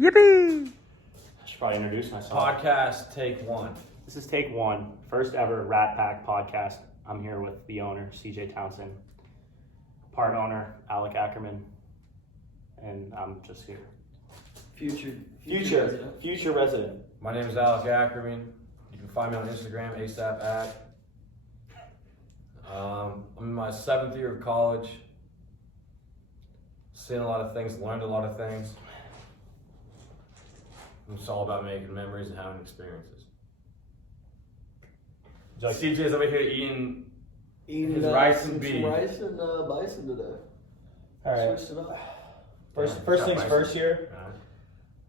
Yippee! I should probably introduce myself. Podcast take one. This is take one, first ever Rat Pack podcast. I'm here with the owner, CJ Townsend, part owner, Alec Ackerman, and I'm just here. Future resident. My name is Alec Ackerman. You can find me on Instagram, ASAPAC. I'm in my 7th year of college. Seen a lot of things, learned a lot of things. It's all about making memories and having experiences. CJ's over here eating his rice and beef. Rice and bison today. All right. Switched it up. First things first here.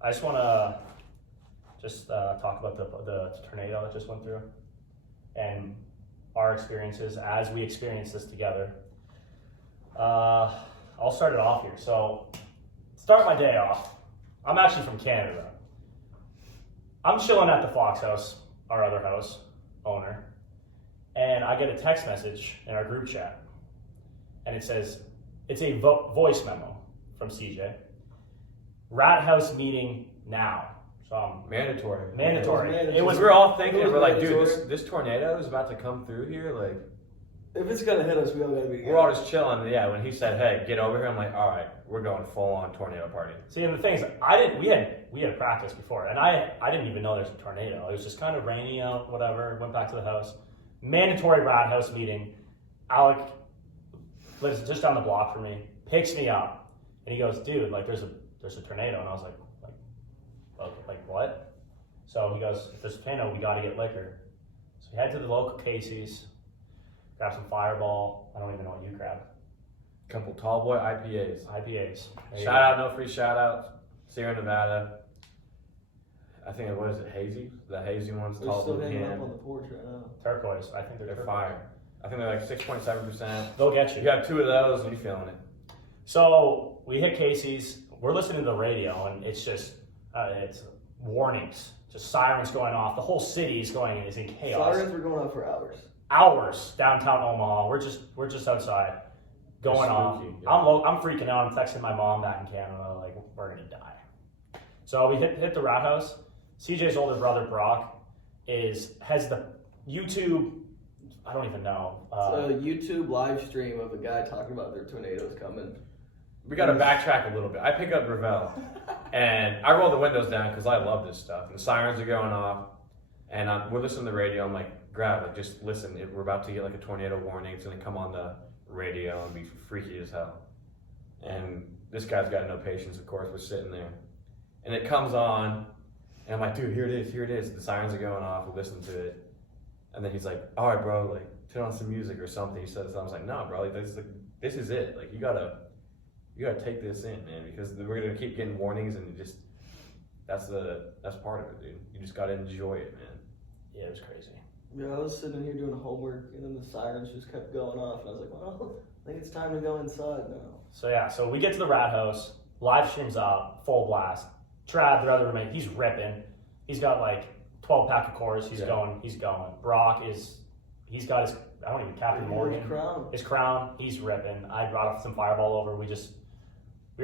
I just want to talk about the tornado that just went through and our experiences as we experienced this together. I'll start it off here. So, start my day off. I'm actually from Canada. I'm chilling at the Fox house, our other house owner, and I get a text message in our group chat, and it says, it's a voice memo from CJ. Rat house meeting now. So I'm Mandatory. It was. We're all thinking, we're like, dude, this tornado is about to come through here. Like, if it's gonna hit us, we all gotta be. We're all just chilling. Yeah, when he said, "Hey, get over here," I'm like, "All right, we're going full on tornado party." See, and the thing is, we had practice before, and I didn't even know there's a tornado. It was just kind of rainy out, whatever. Went back to the house. Mandatory rat house meeting. Alec lives just down the block from me. Picks me up, and he goes, "Dude, like there's a tornado," and I was like what? So he goes, "If there's a tornado, we got to get liquor." So we head to the local Casey's, grab some Fireball. I don't even know what you grabbed. Couple tall boy IPAs. Shout out, no free shout outs. Sierra Nevada. I think what is it, hazy? The hazy one's They're tall still blue hanging can. up on the porch right now. Turquoise. I think they're turquoise. Fire. I think they're like 6.7%. They'll get you. You have 2 of those and you're feeling it. So we hit Casey's. We're listening to the radio, and it's just it's warnings, just sirens going off. The whole city's is in chaos. Sirens were going off for hours. Hours downtown Omaha. We're just outside, going off. Yeah. I'm freaking out. I'm texting my mom back in Canada, like we're gonna die. So we hit the rat house. CJ's older brother Brock has the YouTube. I don't even know. It's a YouTube live stream of a guy talking about their tornadoes coming. We got to backtrack a little bit. I pick up Ravel, and I roll the windows down because I love this stuff. And the sirens are going off, and we're listening to the radio. I'm like, just listen. We're about to get like a tornado warning. It's going to come on the radio and be freaky as hell. And this guy's got no patience, of course. We're sitting there, and it comes on, and I'm like, dude, here it is. The sirens are going off. We listen to it, and then he's like, all right, bro, like turn on some music or something. He said, I was like, no, bro, like this is it. Like you gotta take this in, man, because we're gonna keep getting warnings, and that's part of it, dude. You just gotta enjoy it, man. Yeah, it was crazy. Yeah, I was sitting here doing homework, and then the sirens just kept going off, and I was like, well, I think it's time to go inside now. So we get to the rat house. Live streams up, full blast. Trad, the other roommate, he's ripping. He's got like 12 pack of cores. He's going. Brock he's got his, I don't even, Captain Morgan. His crown. He's ripping. I brought up some Fireball over. We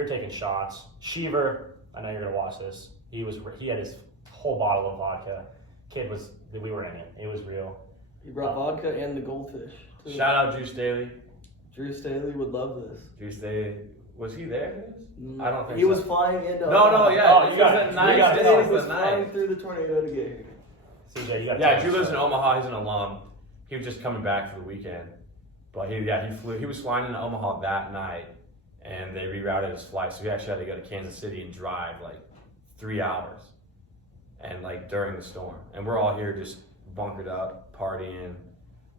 were taking shots. Sheever, I know you're gonna watch this. He had his whole bottle of vodka. We were in it. It was real. He brought vodka and the goldfish too. Shout out Drew Staley. Drew Staley would love this. Drew Staley, was he there? I don't think he was flying into. No, yeah. Oh, you got it. He was flying through the tornado to get here. CJ, you got it. Yeah, Drew lives in Omaha. He's an alum. He was just coming back for the weekend, but he flew. He was flying into Omaha that night, and they rerouted his flight, so he actually had to go to Kansas City and drive like 3 hours, and like during the storm. And we're all here just bunkered up, partying,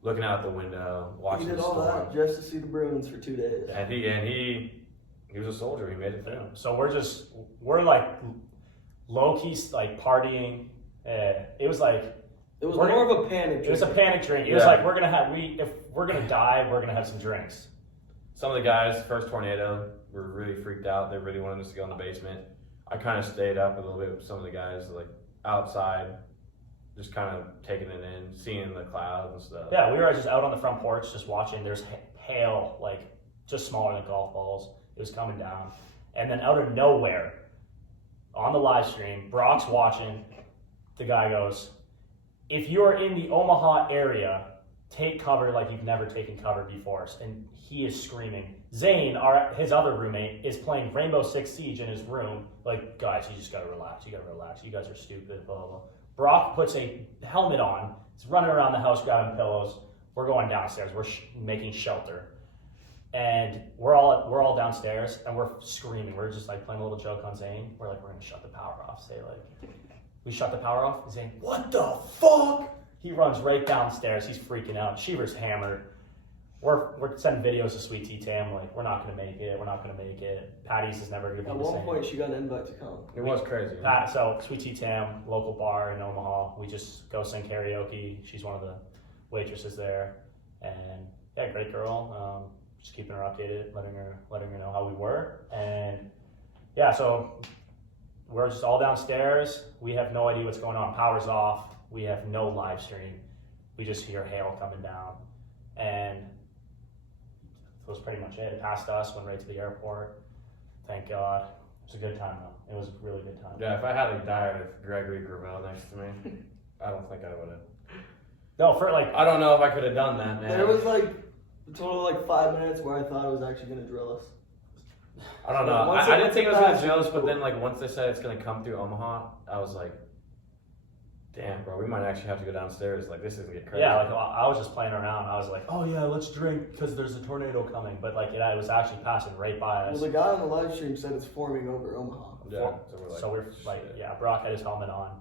looking out the window, watching the storm. He did all that just to see the Bruins for 2 days. And he was a soldier. He made it through. So we're like low key like partying. It was more of a panic drink. It was a panic drink. It was like if we're gonna die, we're gonna have some drinks. Some of the guys, first tornado, were really freaked out. They really wanted us to go in the basement. I kind of stayed up a little bit with some of the guys, like outside, just kind of taking it in, seeing the clouds and stuff. Yeah, we were just out on the front porch, just watching. There's hail, like just smaller than golf balls. It was coming down, and then out of nowhere, on the live stream. Brock's watching. The guy goes, if you're in the Omaha area, take cover like you've never taken cover before. And he is screaming. Zane, his other roommate, is playing Rainbow Six Siege in his room. Like, guys, you just gotta relax. You gotta relax. You guys are stupid. Blah blah blah. Brock puts a helmet on. He's running around the house grabbing pillows. We're going downstairs. We're making shelter, and we're all downstairs and we're screaming. We're just like playing a little joke on Zane. We're like, we're gonna shut the power off. Say like, we shut the power off. Zane, what the fuck? He runs right downstairs. He's freaking out. Shiver's hammered. We're sending videos to Sweet Tea Tam like, we're not gonna make it. We're not gonna make it. Patty's is never gonna be At the same. one point, she got an invite to come. It was crazy. So Sweet Tea Tam, local bar in Omaha. We just go sing karaoke. She's one of the waitresses there, and yeah, great girl. Just keeping her updated, letting her know how we were, and yeah, so we're just all downstairs. We have no idea what's going on. Power's off. We have no live stream. We just hear hail coming down, and that was pretty much it. It passed us, went right to the airport. Thank God. It was a good time though. It was a really good time. Yeah, if I hadn't died with Gregory Gravel next to me, I don't think I would have. No, for like I don't know if I could have done that, man. There was like a total of like 5 minutes where I thought it was actually gonna drill us. I don't know. Once I it didn't think it was passed, gonna jealous, it was but cool. then like once they said it's gonna come through Omaha, I was like, damn, bro, we might actually have to go downstairs. Like, this is gonna get crazy. yeah, like I was just playing around. I was like, oh yeah, let's drink because there's a tornado coming. But like it was actually passing right by us. Well, the guy on the live stream said it's forming over Omaha. Yeah. So we're like, shit. yeah, Brock had his helmet on,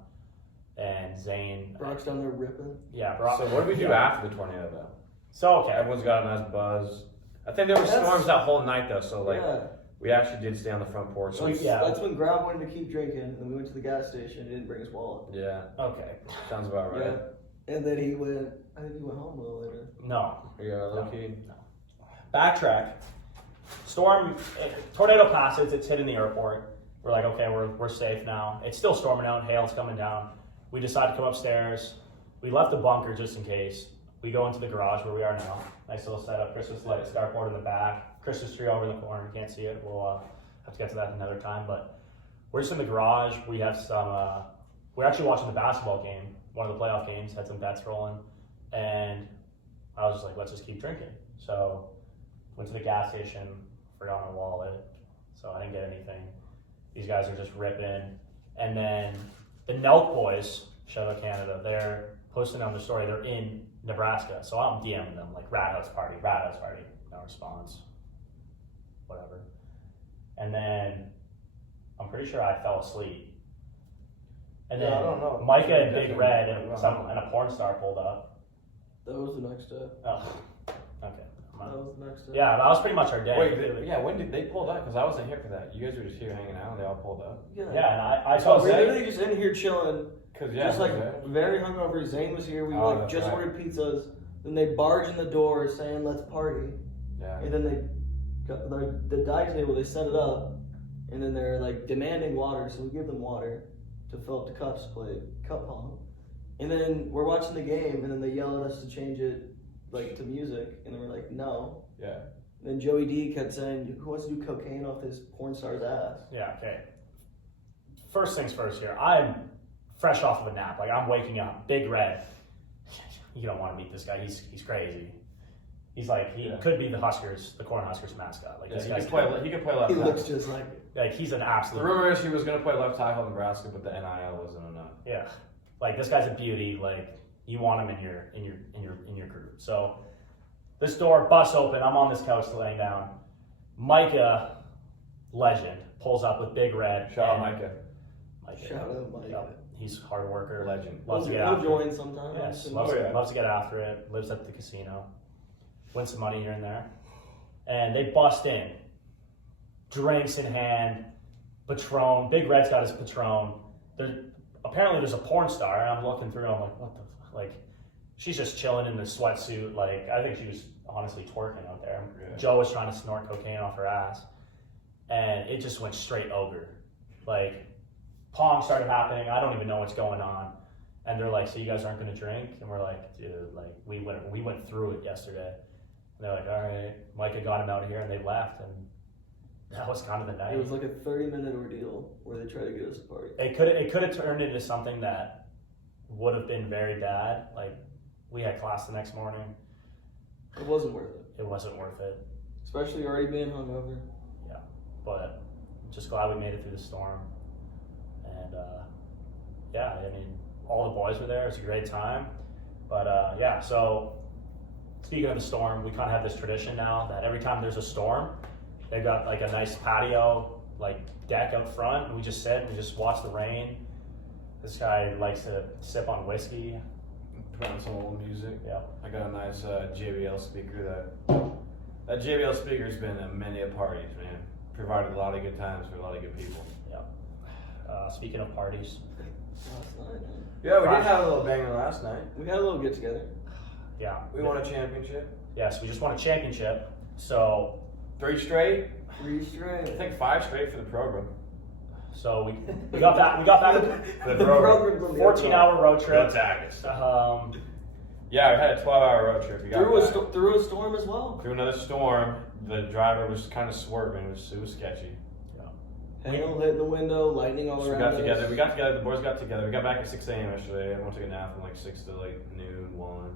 and Zane. Brock's down there ripping. Yeah, Brock. So what did we do yeah. after the tornado though? So okay, Everyone's got a nice buzz. I think there were That's- storms that whole night though, so like Yeah. we actually did stay on the front porch. So yeah. That's when Graham wanted to keep drinking, and then we went to the gas station. He didn't bring his wallet. yeah, okay, sounds about right. Yeah. And then he went. I think he went home a little later. no. Yeah, low key. Backtrack. Tornado passes. It's hitting the airport. We're like, okay, we're safe now. It's still storming out. Hail's coming down. We decide to come upstairs. We left the bunker just in case. We go into the garage where we are now. Nice little setup. Christmas lights, dartboard in the back. Christmas tree over in the corner. You can't see it. We'll have to get to that another time. But we're just in the garage. We have some. We're actually watching the basketball game, one of the playoff games. Had some bets rolling, and I was just like, let's just keep drinking. So went to the gas station. Forgot my wallet, so I didn't get anything. These guys are just ripping, and then the Nelk boys, shout out Canada, they're posting on their story. They're in Nebraska, so I'm DMing them like rat house party, no response, whatever. And then I'm pretty sure I fell asleep. And then Yeah, I don't know. Micah and Definitely. Big Red and a porn star pulled up. That was the next day. Oh, okay. That was the next day. Yeah, that was pretty much our day. Yeah, when did they pull up? Because I wasn't here for that. You guys were just here hanging out, and they all pulled up. Yeah. Yeah, and I So told we're Zay, literally just in here chilling. Cause Just like yeah. very hungover. Zane was here. We Oh, like that's just right. ordered pizzas. Then they barge in the door saying "Let's party," Yeah. and then they got the dive table. They set it up, and then they're like demanding water. So we give them water to fill up the cups to play cup pong. And then we're watching the game, and then they yell at us to change it like to music, and then we're like, no. Yeah. And then Joey D kept saying, "Who wants to do cocaine off this porn star's ass?" yeah, okay. First things first here. I'm fresh off of a nap. Like, I'm waking up. Big Red. You don't want to meet this guy. He's crazy. He's like, he could be the Cornhuskers mascot. Like, Yeah, this he guy's could play. He could play left He tackle. looks just like it. like, he's an The absolute. rumor is he was gonna play left tackle in Nebraska, but the NIL wasn't enough. Yeah. Like, this guy's a beauty. Like, you want him in your group. So, this door busts open. I'm on this couch laying down. Micah, legend, pulls up with Big Red. Shout out and- Micah. Micah. Shout out Micah. Yep. He's a hard worker. Legend. Loves to get He'll after it. join sometime. Yes, And- loves, Oh, yeah. loves to get after it. Lives at the casino. Wins some money here and there. And they bust in. Drinks in hand. Patron. Big Red's got his Patron. Apparently there's a porn star, and I'm looking through and I'm like, what the fuck? Like, she's just chilling in the sweatsuit. Like, I think she was honestly twerking out there. Yeah. Joe was trying to snort cocaine off her ass. And it just went straight ogre. Like, Pong started happening. I don't even know what's going on. And they're like, so you guys aren't going to drink? And we're like, dude, like, we went through it yesterday. And they're like, all right. Micah got him out of here, and they left. And that was kind of the night. It was like a 30-minute ordeal where they tried to get us to party. It could have turned into something that would have been very bad. Like, we had class the next morning. It wasn't worth it. It wasn't worth it. Especially already being hungover. Yeah, but just glad we made it through the storm. And yeah, I mean, all the boys were there. It was a great time. But yeah, so speaking of the storm, we kind of have this tradition now that every time there's a storm, they've got like a nice patio, like deck out front, and we just sit and we just watch the rain. This guy likes to sip on whiskey. Put on some old music. Yeah. I got a nice JBL speaker that JBL speaker's been at many a parties, man. Provided a lot of good times for a lot of good people. Yeah. Speaking of parties, Last night, man. Yeah, we did have a little banger last night. We had a little get together. yeah, We won a championship. Yes, we just won a championship. So 3 straight. 3 I straight. think 5 straight for the program. we got back. We got back. The The program. program's on the 14-hour road trip. Gonzagas. Yeah, Yeah, we had a 12-hour road trip. We got back. Through a storm as well. Through another storm. The driver was kind of swerving. It was sketchy. Hail hitting the window, lightning all So we around got us. together. We got together. The boys got together. We got back at 6 a.m. yesterday. Everyone took a nap from like 6 to like noon, 1.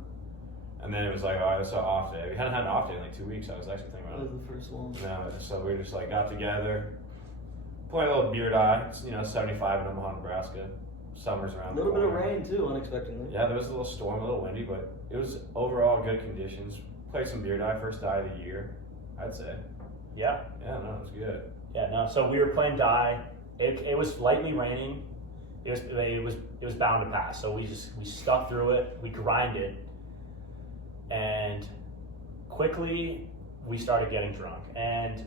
And then it was like, all right, it's an off day. We hadn't had an off day in like 2 weeks. I was actually thinking That about was it. the first one. No, so we just like got together, played a little beer die. It's, 75 in Omaha, Nebraska. Summer's around. A little the bit of corner. rain too, unexpectedly. Yeah, there was a little storm, a little windy, but it was overall good conditions. Played some beer die, first die of the year, I'd say. yeah, Yeah, no, it was good. yeah. No, so we were playing die. It was lightly raining. It was bound to pass. So we stuck through it. We grinded, and quickly we started getting drunk. And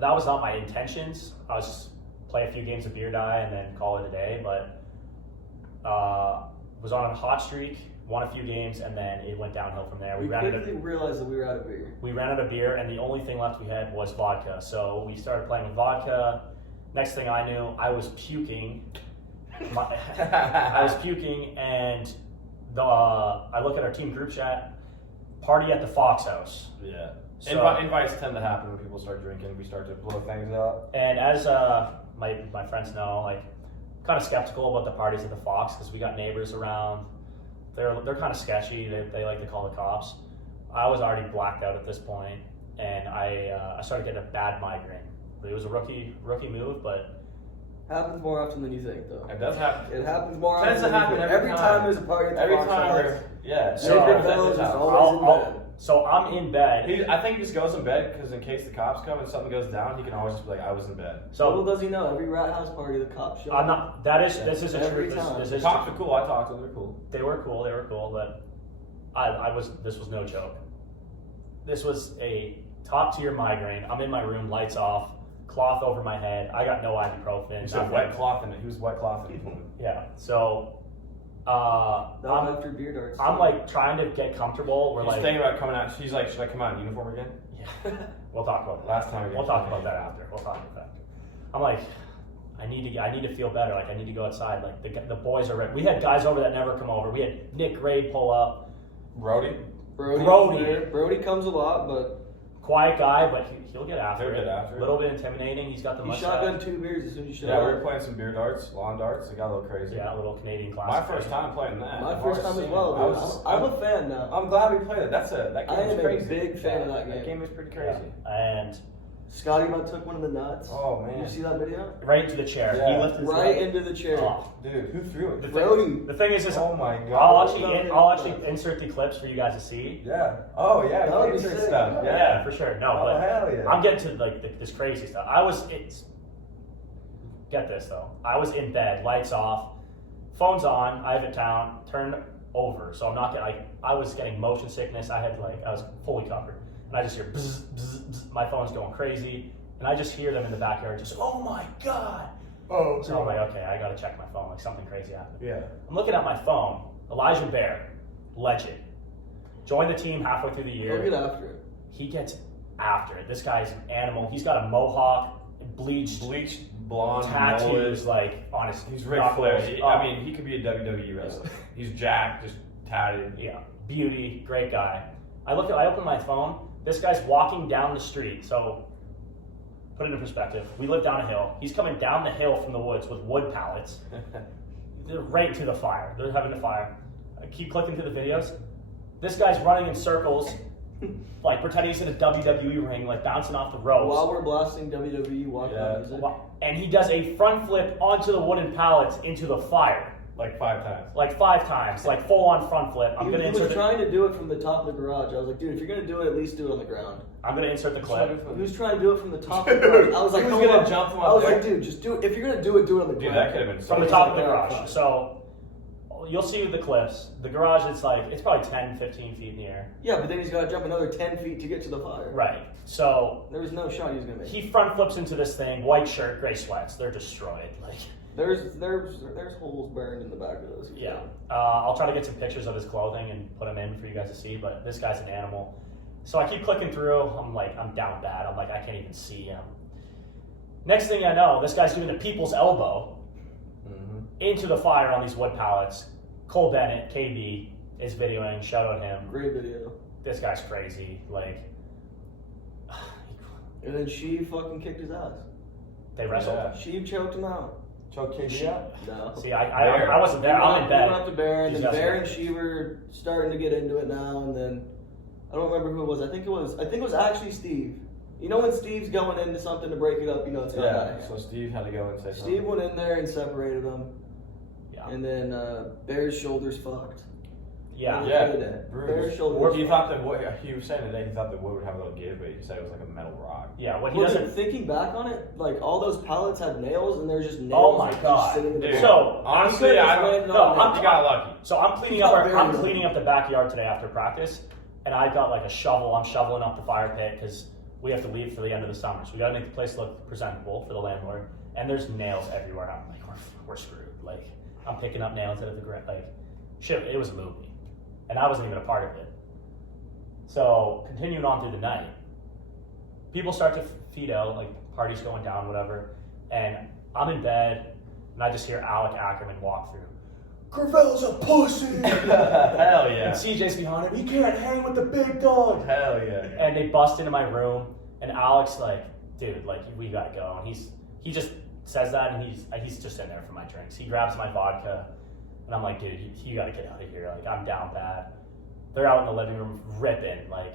that was not my intentions. I was play a few games of beer die and then call it a day. But was on a hot streak, won a few games, and then it went downhill from there. We quickly realized that we were out of beer. We ran out of beer, and the only thing left we had was vodka. So we started playing with vodka. Next thing I knew, I was puking. I was puking, and I look at our team group chat. Party at the Fox House. Yeah. So- Invites tend to happen when people start drinking. We start to blow things up. And as my friends know, like, kind of skeptical about the parties at the Fox because we got neighbors around. They're kind of sketchy. They like to call the cops. I was already blacked out at this point, and I started getting a bad migraine. It was a rookie move, but Happens more often than you think, though. It does happen. It happens more often Tends to than you happen think. every time. there's a party at the Every Fox time, House. yeah. So- Neighbor that's Bells his is house. always in bed. So I'm in bed. I think he just goes in bed because in case the cops come and something goes down, he can always just be like, I was in bed. Little So does he know, every rat house party, the cops show I'm up. not. This is a Every truth. time. This The is cops are cool. I talked to them. They're cool. They were cool, but this was no joke. This was a top tier migraine. I'm in my room, lights off, cloth over my head. I got no ibuprofen. He said nothing. wet cloth in it. He was wet cloth in it. Yeah. So That was I'm after beer darts. I'm like trying to get comfortable. We're He's like, thinking about coming out. She's like, should I come out in uniform again? yeah. We'll talk about that. Last time we We'll got talk about that after. I'm like, I need to feel better. Like I need to go outside. Like the boys are ready. We had guys over that never come over. We had Nick Gray pull up. Brody? Brody comes a lot, but Quiet guy, but he'll get after He'll it. get after A it. little bit intimidating. He's got the he mustache. shotgunned 2 beers as soon as you showed Yeah, we up. were playing some beer darts, lawn darts. It got a little crazy. Yeah, a little Canadian My classic. first time playing that. My I've first already time as seen well, it. dude. I'm a fan now. I'm glad we played it. That game I was am a crazy. big fan of that That game. game was pretty Yeah. crazy. And Scotty Mudd took one of the nuts. Oh man. You see that video? right into the chair. Yeah. He lifted his Right leg. into the chair. Oh. Dude, who threw it? Brody. The thing is, Oh my god. I'll actually insert the clips for you guys to see. Yeah. Oh yeah. That would be insert sick. stuff. Yeah, Yeah. for sure. No, Oh but hell yeah. I'm getting to like this crazy stuff. Get this though. I was in bed, lights off, phone's on. I have it down, turned over, so I'm not getting. I was getting motion sickness. I was fully covered, and I just hear bzz, bzz, bzz. My phone's going crazy, and I just hear them in the backyard, just oh my god. Oh. So I'm like, okay, I gotta check my phone. Like something crazy happened. Yeah. I'm looking at my phone. Elijah Bear, legend, joined the team halfway through the year. He'll get after it. He gets after it. This guy's an animal. He's got a mohawk, bleached blonde tattoos, like on his. He's Ric knuckles. Flair. Oh, I mean, he could be a WWE wrestler. He's jacked, just tatted. yeah, beauty, great guy. I open my phone. This guy's walking down the street. So put it in perspective. We live down a hill. He's coming down the hill from the woods with wood pallets. They're right to the fire. They're having a fire. I keep clicking through the videos. This guy's running in circles, like pretending he's in a WWE ring, like bouncing off the ropes. While we're blasting WWE walkout music. And he does a front flip onto the wooden pallets into the fire. Like 5 times. Like 5 times, like full on front flip. He was trying to do it from the top of the garage. I was like, dude, if you're gonna do it, at least do it on the ground. I'm gonna insert the clip. He was trying to do it from the top of the garage. I was like, he was gonna jump from up I was there. like, dude, just do it. If you're gonna do it on the ground. Dude, that could have been From the top of the garage. So you'll see the clips. The garage, it's probably 10, 15 feet in the air. Yeah, but then he's gotta jump another 10 feet to get to the fire. Right. So there was no shot he was gonna make. He front flips into this thing, white shirt, gray sweats. They're destroyed. Like there's holes burned in the back of those. Yeah. I'll try to get some pictures of his clothing and put them in for you guys to see, but this guy's an animal. So I keep clicking through. I'm down bad. I'm like, I can't even see him. Next thing I know, this guy's doing the people's elbow into the fire on these wood pallets. Cole Bennett, KB, is videoing. Shout out him. Great video. This guy's crazy. Like, and then she fucking kicked his ass. They wrestled. Yeah. She choked him out. Choked KB out? No. See, I wasn't there. I'm in bed. We went up to Bear, and These then guys Bear are- and she were starting to get into it now, and then I don't remember who it was. I think it was actually Steve. You know when Steve's going into something to break it up, you know it's not Yeah, that. so Steve had to go and say something. Steve went in there and separated them. Yeah. And then Bear's shoulders fucked. Yeah. Yeah. Bear's Bruce. shoulders. Or he thought that wood, he was saying today, he thought the wood would have a little give, but he said it was like a metal rock. Yeah. What he Well, doesn't. thinking back on it, like all those pallets had nails, and there's just nails. Oh my just God. sitting in the Dude. bottom. So Honestly, I don't No, I'm- you got lucky. So I'm cleaning Not up very I'm good. cleaning up the backyard today after practice, and I've got like a shovel. I'm shoveling up the fire pit because we have to leave for the end of the summer. So we got to make the place look presentable for the landlord. And there's nails everywhere. I'm like, we're screwed. Like I'm picking up nails out of the ground. Like shit, it was a movie, and I wasn't even a part of it. So continuing on through the night, people start to feed out, like parties going down, whatever. And I'm in bed, and I just hear Alec Ackerman walk through. Gravel's a pussy! Hell yeah. And CJ's behind him. He can't hang with the big dog. Hell yeah. And they bust into my room, and Alex like, dude, like we gotta go. And he just says that, and he's just in there for my drinks. He grabs my vodka, and I'm like, dude, you gotta get out of here. Like I'm down bad. They're out in the living room ripping, like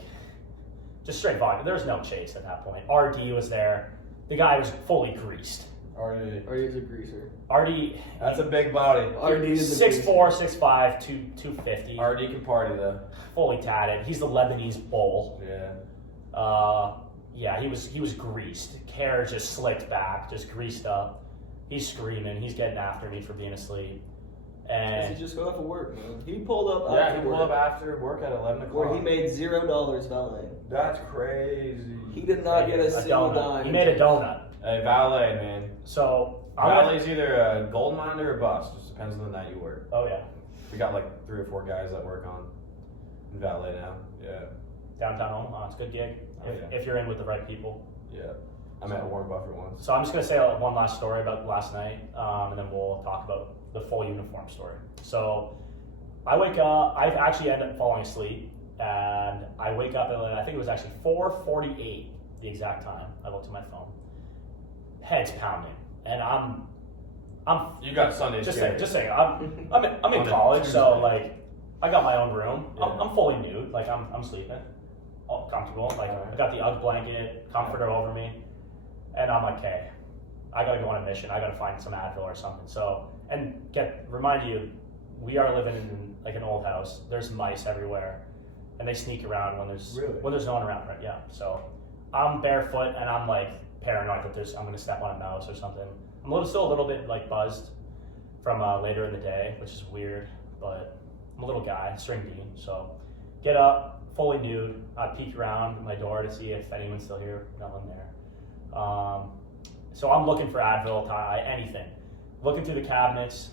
just straight vodka. There was no chase at that point. RD was there. The guy was fully greased. RD. RD's a greaser. RD. That's a big body. RD is a 6'4", 6'5", 250. RD can party though. Fully tatted. He's the Lebanese bull. Yeah. Yeah, he was greased. Hair just slicked back, just greased up. He's screaming. He's getting after me for being asleep. And He just got off of work, man. He pulled up Yeah, after he pulled work, up after work at 11 o'clock. where he made $0 valet. That's crazy. He did not get a single donut. dime. He made a donut. Hey, valet, man. So Valet's either a gold miner or bust. Just depends on the night you work. Oh yeah, We got like 3 or 4 guys that work on valet now. Yeah. downtown Omaha. It's a good gig Oh, yeah. if you're in with the right people. Yeah. I met Warren Buffett once. So I'm just gonna say one last story about last night, and then we'll talk about the full uniform story. So I wake up. I actually end up falling asleep, and I wake up at I think it was actually 4:48, the exact time. I looked at my phone. Head's pounding, and I'm You got Sunday just scared. saying. I'm in On a college, so Tuesday. like I got my own room. Yeah. I'm fully nude, like I'm sleeping, all comfortable. Like I got the UGG blanket, comforter over me, and I'm like, okay, I gotta go on a mission. I gotta find some Advil or something. So remind you, we are living in like an old house. There's mice everywhere, and they sneak around when there's no one around, right? Yeah. So I'm barefoot, and I'm like paranoid that I'm gonna step on a mouse or something. I'm still a little bit like buzzed from later in the day, which is weird, but I'm a little guy, string bean. So get up, fully nude. I peek around my door to see if anyone's still here. No one there. So I'm looking for Advil, anything. Looking through the cabinets.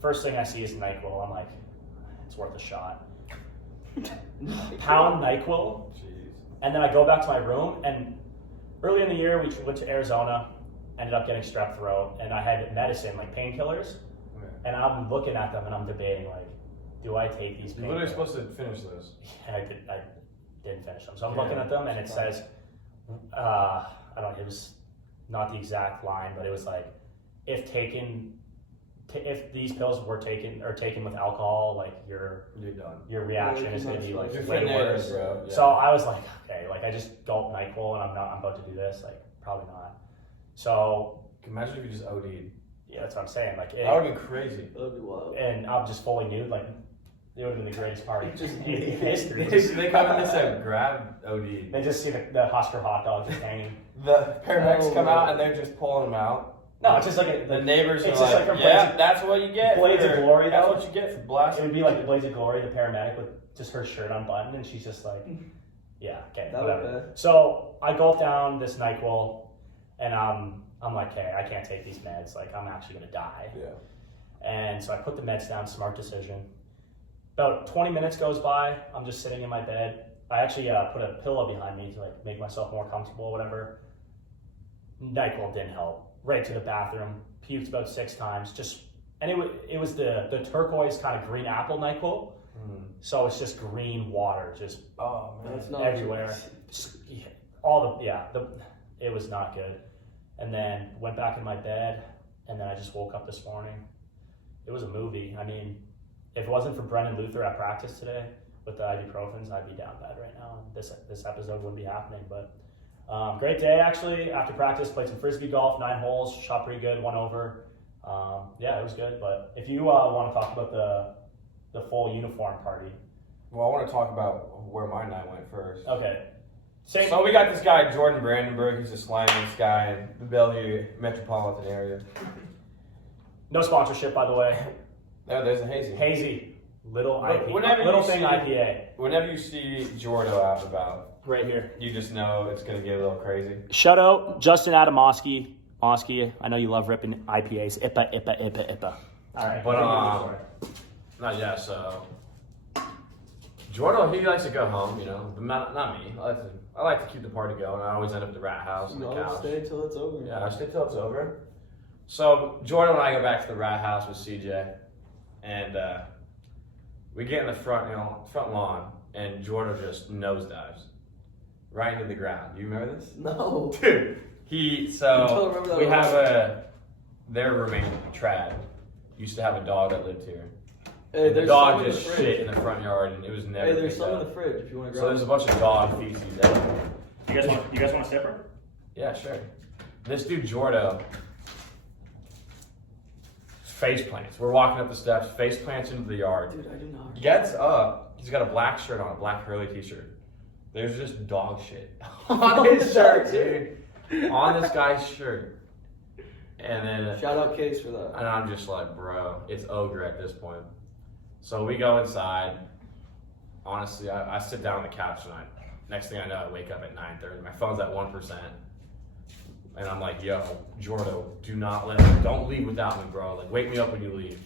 First thing I see is NyQuil. I'm like, it's worth a shot. Pound NyQuil. Jeez. And then I go back to my room, and early in the year, we went to Arizona, ended up getting strep throat, and I had medicine, like painkillers, Okay. and I'm looking at them, and I'm debating, like, do I take these You're painkillers? literally supposed to finish this. Yeah, I didn't finish them. So I'm Yeah, looking at them, and it says, it was not the exact line, but it was like, if these pills were taken with alcohol, like You're done. your reaction is going to be like You're way worse. bro. Yeah. So I was like, okay, like I just gulped NyQuil and I'm about to do this, like probably not. So Imagine if you just OD'd. yeah, that's what I'm saying. Like That would have been crazy. That would be wild. and I'm just fully nude, like it would have been the greatest party in history. They come in and say, grab OD. They just see the Husker hot dog just hanging. The paramedics come out and they're just pulling them out. No, it's just like The neighbors it's are just like, like a yeah, Blades- that's what you get. Blades of Glory, That's though. what you get for It blasting. would be like the Blades of Glory, the paramedic with just her shirt unbuttoned, and she's just like, yeah, okay, That whatever. would be. So I gulp down this NyQuil, and I'm like, hey, I can't take these meds. Like, I'm actually gonna die. Yeah. And so I put the meds down. Smart decision. About 20 minutes goes by. I'm just sitting in my bed. I actually put a pillow behind me to like make myself more comfortable, or whatever. NyQuil didn't help. Right to the bathroom. Puked about 6 times. And it was the turquoise kind of green apple NyQuil. So it's just green water, just Oh man. That's not everywhere. It was not good. And then went back in my bed, and then I just woke up this morning. It was a movie. I mean, if it wasn't for Brendan Luther at practice today with the ibuprofens, I'd be down bad right now. And this episode wouldn't be happening. But great day actually. After practice, played some frisbee golf, 9 holes, shot pretty good, 1 over. Yeah, it was good. But if you want to talk about the full uniform party, Well, I want to talk about where my night went first. okay. So we got this guy, Jordan Brandenburg. He's a slimiest guy in the Bellevue metropolitan area. No sponsorship, by the way. No, there's a hazy. Hazy, little But IPA, whenever little you thing see- IPA Whenever you see Jordo out and about, right here. you just know it's going to get a little crazy. Shout out Justin Adamowski. Mosky, I know you love ripping IPAs. IPA. All right. But not yet. So Jordo, he likes to go home. You know, but not me. I like to keep the party going. I always end up at the rat house on You the always couch. stay till it's over. Yeah, I stay till it's over. So Jordan and I go back to the rat house with CJ, and we get in the front lawn, and Jordan just nosedives right into the ground. You remember this? No. Dude, You still remember that we one? have their roommate Trad used to have a dog that lived here. Hey, The there's dog some in the just fridge. shit in the front yard, and it was never. Hey, there's picked some in up. the fridge if you want to So grab there's a bunch of dog feces there. You guys want a sipper? Yeah, sure. This dude Jordo face plants. We're walking up the steps, face plants into the yard. Dude, I do not. Gets up. He's got a black shirt on, a black curly t-shirt. There's just dog shit on his shirt, dude. On this guy's shirt. And then Shout out Case for that. and I'm just like, bro, it's ogre at this point. So we go inside. Honestly, I sit down on the couch and next thing I know, I wake up at 9:30. My phone's at 1%. And I'm like, yo, Jordo, don't leave without me, bro. Like, wake me up when you leave.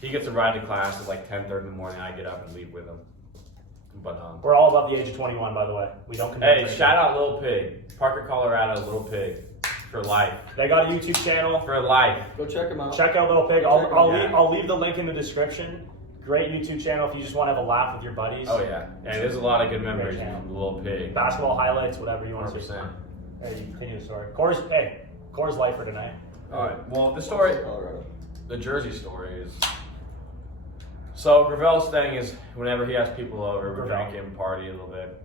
He gets a ride to class at like 10:30 in the morning. I get up and leave with him. But We're all above the age of 21, by the way. We don't condone hey, drinking. shout out Lil Pig, Parker, Colorado, Lil Pig, for life, They got a YouTube channel. for life. Go check him out. Check out Little Pig. Check I'll it leave, out. I'll leave the link in the description. Great YouTube channel if you just want to have a laugh with your buddies. Oh yeah, and there's a lot of good memories channel. from Lil Pig. Basketball highlights, whatever you want to see. 100%. Hey, you continue the story. Core's life for tonight. All right. Well, the story, Colorado. the Jersey story is. So Gravel's thing is whenever he has people over, we Gravel. drink and party a little bit.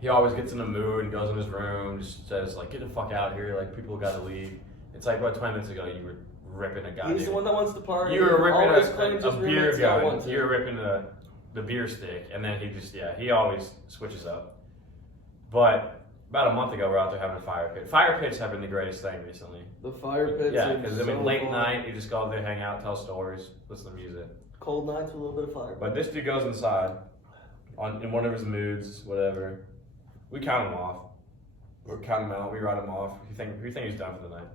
He always gets in a mood and goes in his room, just says like, "Get the fuck out of here! Like people got to leave." It's like about 20 minutes ago, you were ripping a goddamn. He's the one that wants to party. You were Always ripping claims a his beer roommates don't gun. want to. You were ripping the beer stick, and then he always switches up. But about a month ago, we're out there having a fire pit. Fire pits have been the greatest thing recently. The fire pits. Yeah, are because I so mean, late fun. night, you just go out there, hang out, tell stories, listen to music. Cold nights with a little bit of fire. But this dude goes inside, in one of his moods, whatever. We count him off. We count him out. We write him off. We think he's done for the night.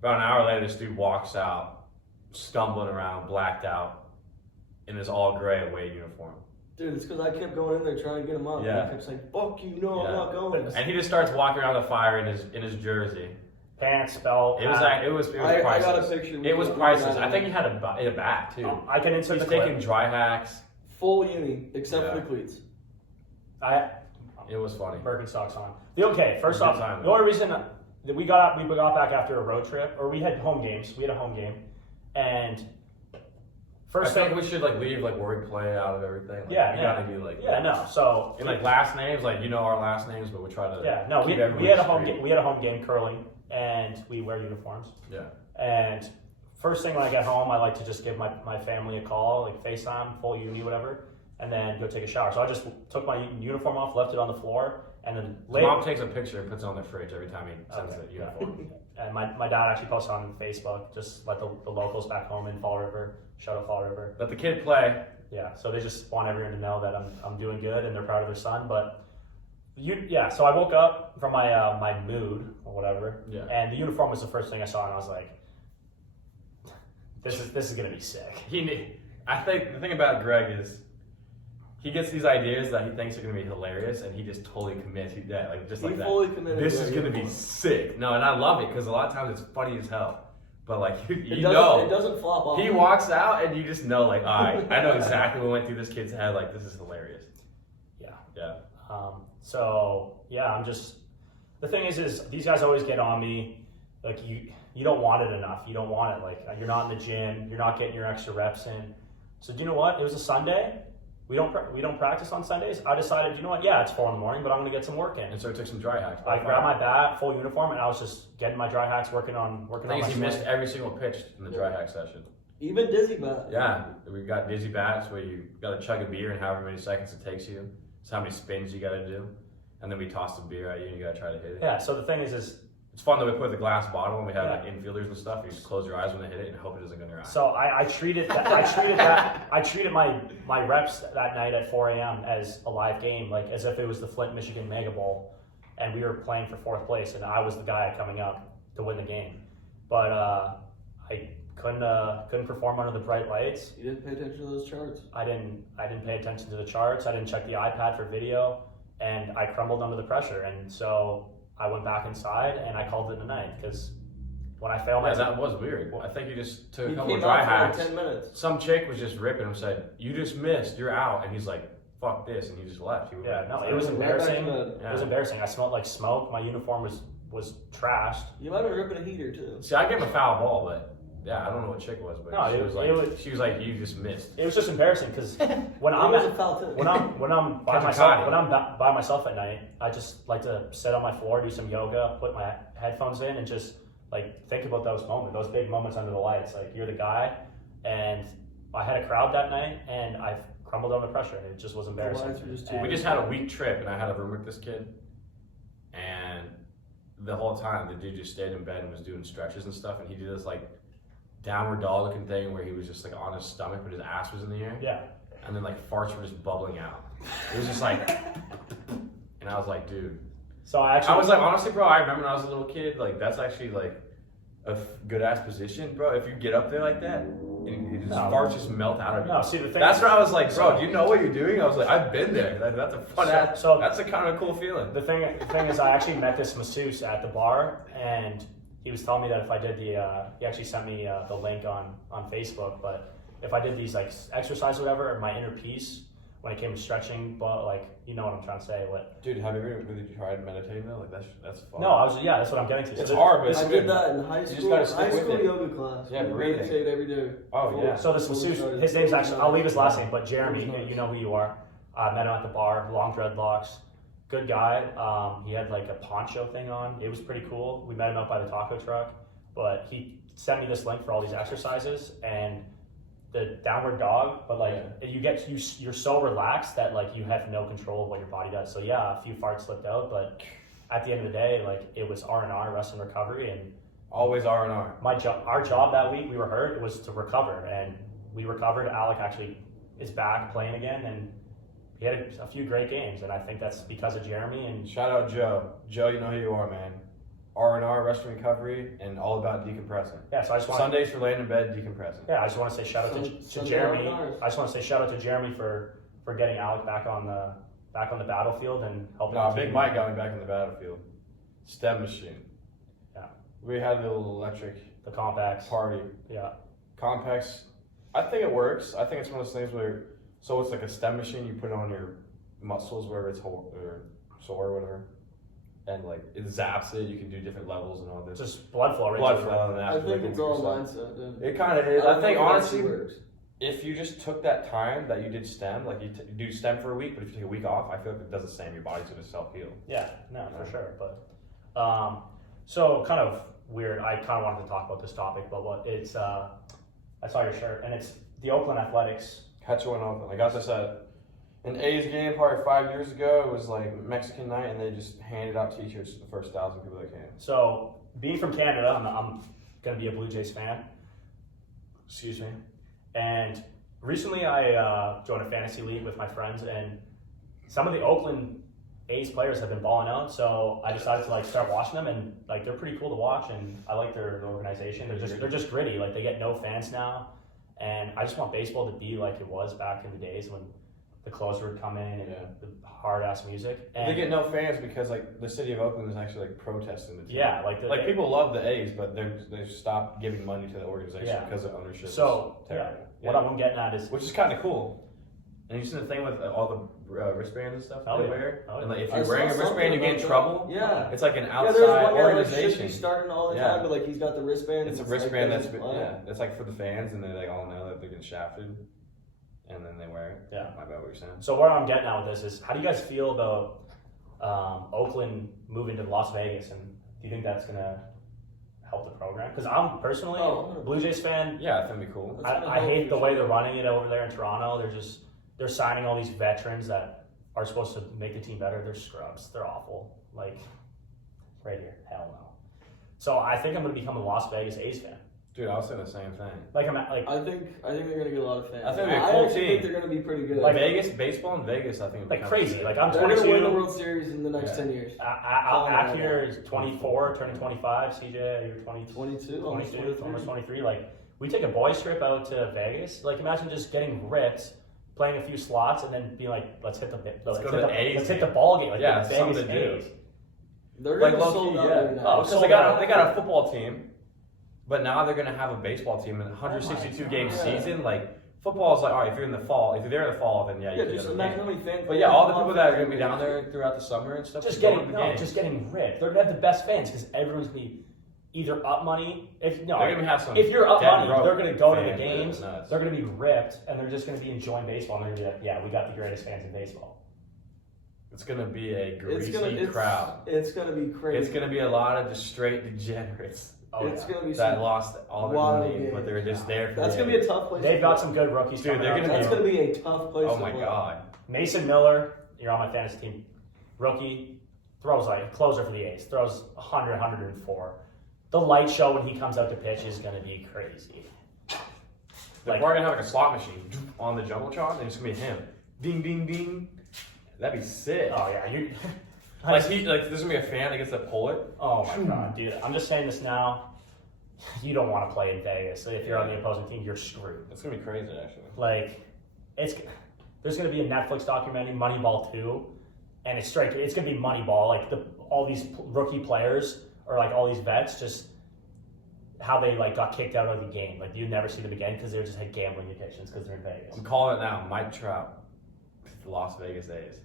About an hour later, this dude walks out, stumbling around, blacked out, in his all gray away uniform. Dude, it's because I kept going in there trying to get him up. Yeah. And he kept saying, "Fuck you, no, I'm Yeah. not going." And he just starts walking around the fire in his jersey. Pants, belt. It was hat. it was I priceless. got a picture. It was We got priceless. that I think on. he had a bat too. I can insert He's the clip. taking dry hacks. Full uni, except for Yeah. the cleats. I It was funny. Birkenstocks on. First Good off, time, the only reason we got back after a road trip, or we had home games. We had a home game, and I first think thing we should like leave like where we play out of everything. Like, Yeah, we yeah. gotta do like no. So and like last names, like you know our last names, but we try to we keep had a everybody home straight. game. We had a home game curling, and we wear uniforms. Yeah. And first thing when I get home, I like to just give my family a call, like FaceTime, full uni, whatever, and then go take a shower. So I just took my uniform off, left it on the floor, and then later. Mom takes a picture and puts it on the fridge every time he sends Okay, the uniform. And my dad actually posted on Facebook, just let the locals back home in Fall River, shout out Fall River. Let the kid play. Yeah, so they just want everyone to know that I'm doing good and they're proud of their son. But so I woke up from my my mood or whatever, Yeah. and the uniform was the first thing I saw, and I was like, this is gonna be sick. I think the thing about Greg is he gets these ideas that he thinks are gonna be hilarious, and he just totally commits. He fully committed. This to is that gonna be uniform. sick. No, and I love it because a lot of times it's funny as hell. But like It doesn't flop off. he walks out and you just know like, all right, I know exactly what went through this kid's head. Like this is hilarious. Yeah. Yeah. So yeah, I'm just. The thing is these guys always get on me, like you don't want it enough. You don't want it. Like you're not in the gym. You're not getting your extra reps in. So do you know what? It was a Sunday. We don't practice on Sundays. I decided, you know what? Yeah, it's 4 a.m, but I'm gonna get some work in. And so he took some dry hacks. I grabbed my bat, full uniform, and I was just getting my dry hacks, working on I my think he swing. missed every single pitch in the dry hack session. Even dizzy bat. Yeah, we got dizzy bats where you got to chug a beer in however many seconds it takes you. It's how many spins you got to do, and then we toss the beer at you and you got to try to hit it. Yeah. So the thing is It's fun that we put the glass bottle and we have Yeah. like infielders and stuff. You just close your eyes when they hit it and hope it doesn't go in your eye. so I treated my reps that night at 4 a.m. as a live game, like as if it was the Flint, Michigan Mega Bowl, and we were playing for 4th place, and I was the guy coming up to win the game. But I couldn't perform under the bright lights. You didn't pay attention to those charts. I didn't pay attention to the charts. I didn't check the iPad for video, and I crumbled under the pressure. And so I went back inside and I called it a night because when I failed my that was weird. I think you just took a He couple came of dry out for hacks. like 10 minutes. Some chick was just ripping him, said, "You just missed. You're out." And he's like, "Fuck this," and he just left. He Yeah, no, it Right was back embarrassing. to bed. It was embarrassing. I smelled like smoke. My uniform was trashed. You might have been ripping a heater too. See, I gave him a foul ball, but yeah, I don't know what chick was, but No, she it was was- like, she was like, "You just missed." It was just embarrassing because when It I'm was a foul too. when I'm by Catch a myself body. when I'm by myself at night, I just like to sit on my floor, do some yoga, put my headphones in, and just like think about those moments, those big moments under the lights. Like you're the guy, and I had a crowd that night, and I crumbled under pressure, and it just was embarrassing. lights were just too And- We just had a week trip, and I had a room with this kid, and the whole time the dude just stayed in bed and was doing stretches and stuff, and he did this like downward dog looking thing where he was just like on his stomach, but his ass was in the air, yeah. and then like farts were just bubbling out. It was just like, and I was like, dude. So I actually I was like, honestly, bro, I remember when I was a little kid, like that's actually like a good ass position, bro. If you get up there like that, and his No. farts just melt out of you. no. See the thing. That's is- where I was like, bro, do you know what you're doing? I was like, I've been there. That's a fun ass. So- That's a kind of cool feeling. The thing is, I actually met this masseuse at the bar, and he was telling me that if I did he actually sent me the link on Facebook, but if I did these like exercise or whatever, my inner peace when it came to stretching, but like you know what I'm trying to say. What? Dude, have you ever really tried meditating though? Like that's fun. No, that's what I'm getting to. It's So hard, but it's I good. did that in high You just school. gotta stick High with school it. yoga class. Yeah, we breathing. meditate every day. Oh, yeah. So this masseuse, his name's actually, I'll leave his last name, but Jeremy, you know who you are. I met him at the bar, long dreadlocks, good guy. He had like a poncho thing on. It was pretty cool. We met him out by the taco truck, but he sent me this link for all these exercises and the downward dog, but like you're so relaxed that like you have no control of what your body does. So yeah, a few farts slipped out, but at the end of the day, like it was R&R, rest and recovery, and Always R&R. our job that week, we were hurt, was to recover, and we recovered. Alec actually is back playing again, and he had a few great games, and I think that's because of Jeremy. And Shout out Joe. Joe, you know who you are, man. R&R, rest and recovery, and all about decompressing. yeah, so I just want Sundays for laying in bed, decompressing. I just want to say shout out to Sunday Jeremy. R&Rs. I just want to say shout out to Jeremy for getting Alec back on the battlefield and helping. No, the Big team. Mike got me back in the battlefield. STEM machine. Yeah. We had a little electric The compacts. party. Yeah. Complex. I think it works. I think it's one of those things where, so it's like a STEM machine, you put it on your muscles wherever it's sore or whatever. and like it zaps it. You can do different levels and all this. Just blood flow, right? Blood to the flow, and I after think like, it's a week all or so- mindset, dude. It kind of is. don't I think know if it honestly, actually works. if you just took that time that you did STEM, like you do STEM for a week, but if you take a week off, I feel like it does the same. Your body's gonna self heal. Yeah, no, for sure. But so kind of weird. I kind of wanted to talk about this topic, but what it's I saw your shirt, and it's the Oakland Athletics. Catch one open. I got this at an A's game probably 5 years ago. It was like Mexican night, and they just handed out T-shirts to the first 1,000 people that came. So being from Canada, I'm gonna be a Blue Jays fan. Excuse me. And recently, I joined a fantasy league with my friends, and some of the Oakland A's players have been balling out. So I decided to like start watching them, and like they're pretty cool to watch, and I like their organization. They're just gritty. Like they get no fans now, and I just want baseball to be like it was back in the days when the closer would come in and the hard ass music. And They get no fans because like the city of Oakland is actually like protesting the team. yeah, like People love the A's, but they've stopped giving money to the organization because of ownership. So is terrible. what I'm getting at is which is kind of cool. And you seen the thing with all the wristbands and stuff Oh, they yeah. wear? Oh, And like, if I you're wearing a saw wristband, you get in something trouble. Yeah. It's like an Yeah, there's outside one guy that organization. should be starting all the Yeah. time, but like he's got the wristband. It's a like, wristband that's wow. it's like for the fans, and they all know that they're getting shafted, and then they wear it. Yeah. My bad. What you're saying? So what I'm getting at with this is, how do you guys feel about Oakland moving to Las Vegas, and do you think that's gonna help the program? Because I'm personally a Blue Jays fan. Yeah, I think it'd be cool. I hate the way they're running it over there in Toronto. They're signing all these veterans that are supposed to make the team better. They're scrubs. They're awful. Like right here, hell no. So I think I'm gonna become a Las Vegas A's fan. Dude, I was saying the same thing. Like I think they're gonna get a lot of fans. I think it'd be a cool actually team. think they're gonna be pretty good. Like Vegas, baseball in Vegas, I think would be like kinda crazy. sick. Like I'm they're gonna 22. win the World Series in the next Yeah. 10 years. Out here is 24, turning 25. CJ, you're 22, 22, almost almost 23. Like, we take a boys trip out to Vegas. Like, imagine just getting ripped, playing a few slots, and then being like, let's hit the A's let's hit the ball game. Like Yeah, the something Vegas to do. A's. They're Like gonna low sold key, out yeah. right now. Oh, Because sold they out. got a football team, but now they're gonna have a baseball team in a 162 game God. season. Like football is like, all right, if you're in the fall, if you're there in the fall, then yeah, you Yeah, can just go to the imagine game. how many fans. But yeah, all the people that are gonna be down there throughout the summer and stuff, Just go to getting the games. just getting ripped. They're gonna have the best fans because everyone's gonna be either up money. If you're up dead money, broke they're gonna go to the fans that are games. nuts. They're gonna be ripped, and they're just gonna be enjoying baseball. And they're gonna be like, yeah, we got the greatest fans in baseball. It's gonna be a It's greasy gonna crowd. It's gonna be crazy. It's gonna be a lot of just straight degenerates Oh, It's yeah. gonna be that some lost all their wild money, but games. they're just there for That's the gonna be game. a tough place. They've to got play. some good rookies. Dude, coming they're up. gonna That's be- gonna be a tough place. Oh to my play. god. Mason Miller, you're on my fantasy team. Rookie, throws like a closer for the A's, throws 100, 104. The light show when he comes out to pitch is going to be crazy. They're probably gonna have like a slot machine on the jumbotron, and it's gonna be him. Ding, ding, ding. That'd be sick. Oh yeah, you. Like there's gonna be a fan that gets to pull it. Oh my god, dude! I'm just saying this now. You don't want to play in Vegas. If you're on the opposing team, you're screwed. It's gonna be crazy, actually. Like, there's going to be a Netflix documentary, Moneyball 2, and it's going to be Moneyball. Like all these rookie players or like all these vets, just how they like got kicked out of the game. Like you never see them again because they just had gambling addictions because they're in Vegas. I'm calling it now. Mike Trout, the Las Vegas A's.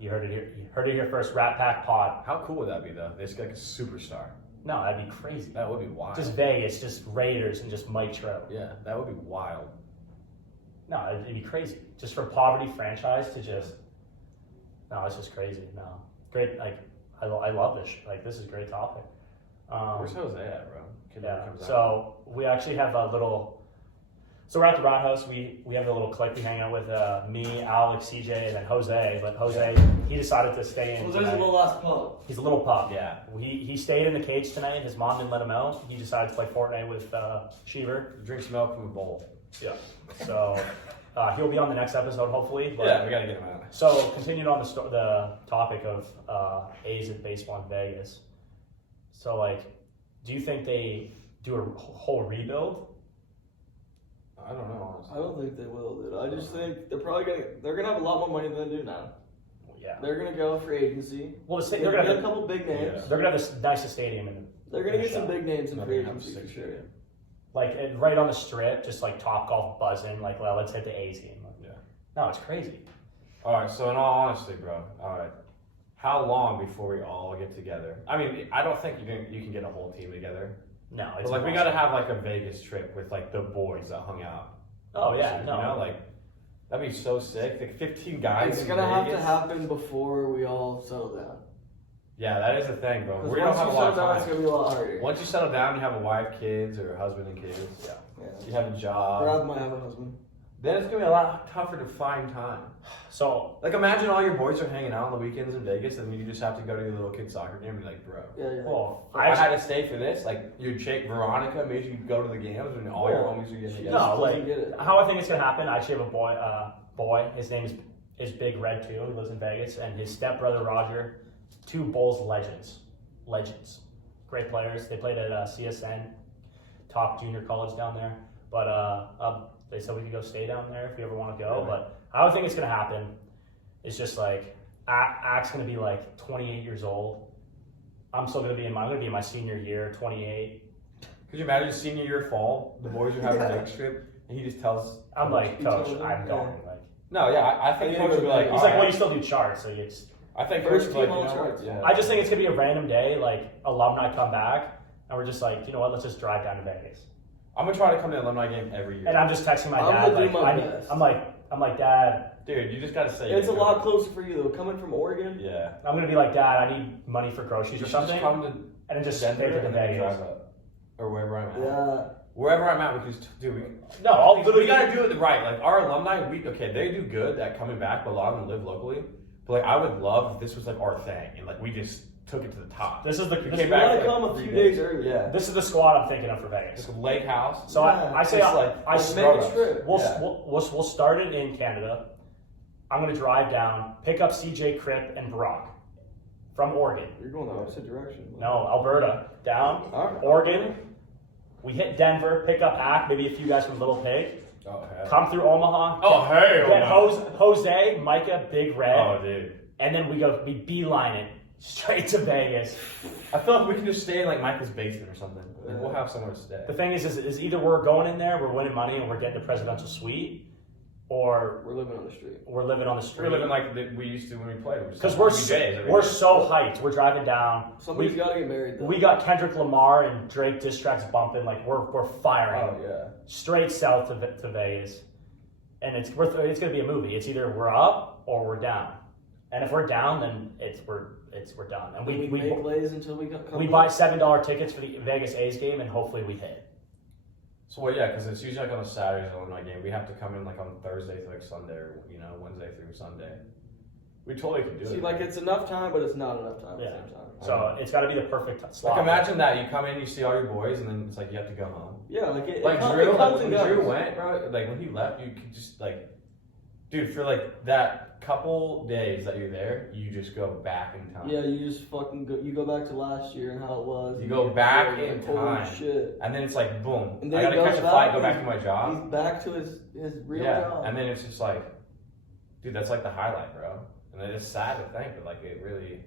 You heard it here. You heard it here first. Rat Pack Pod. How cool would that be, though? They just get like a superstar. No, that'd be crazy. That would be wild. Just Vegas, just Raiders, and just Mike Trout. Yeah, that would be wild. No, it'd be crazy. Just for poverty franchise to just. No, it's just crazy. No, great. Like I love this. Like this is a great topic. Where's Jose at, bro? Kid never Yeah. comes out. So we actually have a little. So we're at the Rat House. We have a little clique. We hang out with me, Alex, CJ, and then Jose. But Jose, he decided to stay in. Jose's tonight. a little last pup. He's a little pup. Yeah. He stayed in the cage tonight. His mom didn't let him out. He decided to play Fortnite with Cheever. Drinks milk from a bowl. Yeah. So he'll be on the next episode, hopefully. But, Yeah, we gotta get him out. So continuing on the topic of A's at baseball in Vegas. So like, do you think they do a whole rebuild? I don't know, honestly. I don't think they will, dude. I just think they're gonna have a lot more money than they do now. Yeah. They're gonna go free agency. Well, They're they're gonna gonna get a couple big names. Yeah. they're gonna have the nicest stadium in. They're gonna Yeah, get some sure. big names in No, free they have agency for 6 sure. years. Like right on the strip, just like Top Golf buzzing. Like, well, let's hit the A's game. Yeah. No, it's crazy. All right. So in all honesty, bro. All right. how long before we all get together? I mean, I don't think you can get a whole team together. No, But it's like we impossible. got to have like a Vegas trip with like the boys that hung out. Oh yeah, You no. know, like that'd be so sick. Like 15 guys. It's in gonna have to Vegas. happen before we all settle down. Yeah, that is the thing, bro. 'Cause We don't once have you a lot settle down, of it's time. gonna be a lot harder. Once you settle down, you have a wife, kids, or a husband and kids. Yeah. Yeah. You have a job. Brad might have a husband. Then it's gonna be a lot tougher to find time. So Like imagine all your boys are hanging out on the weekends in Vegas, and you just have to go to your little kid soccer game and be like, bro. Yeah. well, I had to stay for this. Like your chick Veronica made you go to the games, and all your Well, homies are getting She together. just No, like, doesn't get it. how I think it's gonna happen. I actually have a boy. His name is Big Red too. He lives in Vegas, and his stepbrother Roger, two Bulls legends, great players. They played at CSN, top junior college down there. But they said we could go stay down there if we ever want to go. Really? But how I think it's gonna happen is just like Act's gonna be like 28 years old. I'm gonna be in my senior year, 28. Could you imagine senior year fall? The boys are having a Vegas trip, and he just tells. I'm like, He coach, told him, I'm yeah. going. Like, No, yeah, I think Yeah, coach would be like. he's all like, right. well, you still do charts, so you just. I think First coach would be team like, all you know, charts. yeah. I just think it's gonna be a random day, like alumni come back, and we're just like, you know what? Let's just drive down to Vegas. I'm gonna try to come to the alumni game every year. And I'm just texting my I'm dad, gonna do like, my best. I'm like, Dad, Dude, you just gotta say. It's a it. lot closer for you though. Coming from Oregon. Yeah. I'm gonna be like, Dad, I need money for groceries You or should just something, come to and then just Denver pay for the and then Vegas. drive up, or wherever I'm at. Yeah. Wherever I'm at, we can just do. No, I'll We literally gotta do it right. Like our alumni, they do good at coming back, but a lot of them live locally. But like, I would love if this was like our thing, and like we just took it to the top. This is the We this, came You back gotta like come a 3 few days early. Yeah. this is the squad I'm thinking of for Vegas. Just a lake house. So Yeah, I say just like- I Just make a trip. Yeah. we'll start it in Canada. I'm gonna drive down, pick up CJ Kripp and Brock from Oregon. You're going the opposite direction. No, Alberta, down, All right. Oregon. We hit Denver, pick up Ack, maybe a few guys from Little Pig. Oh hell. Come through Omaha. Oh hell. Get no. Jose, Micah, Big Red, Oh dude. and then we beeline it straight to Vegas. I feel like we can just stay in like Micah's basement or something. Like, we'll have somewhere to stay. The thing is either we're going in there, we're winning money, and we're getting the presidential suite, or We're living on the street. we're living on the We're street. living like we used to when we played. Because we're so hyped. We're driving down. Somebody's got to get married though. We got Kendrick Lamar and Drake diss tracks bumping. Like we're firing Oh yeah. straight south to Vegas, and it's gonna be a movie. It's either we're up or we're down, and if we're down, then we're done. And we make plays until we come. we buy $7 tickets for the Vegas A's game, and hopefully we hit. So well, yeah, because it's usually like on a Saturday alumni game. We have to come in like on Thursday to like Sunday, or Wednesday through Sunday. We totally could do See, it. like it's enough time, but it's not enough time Yeah. at the same time. So it's got to be the perfect slot. Like imagine that you come in, you see all your boys, and then it's like you have to go home. Yeah, like it. Like it Drew, comes like, and when Drew goes. went, bro. Like when he left, you could just like, dude, for like that couple days that you're there, you just go back in time. Yeah, you just fucking go. You go back to last year and how it was. You and go get back there, in like, holy time. Shit. And then it's like boom. And I then he gotta goes catch a flight, go back, back to my job. He's back to his real Yeah, job. and then it's just like, dude, that's like the highlight, bro. And it's sad to think, but like it really,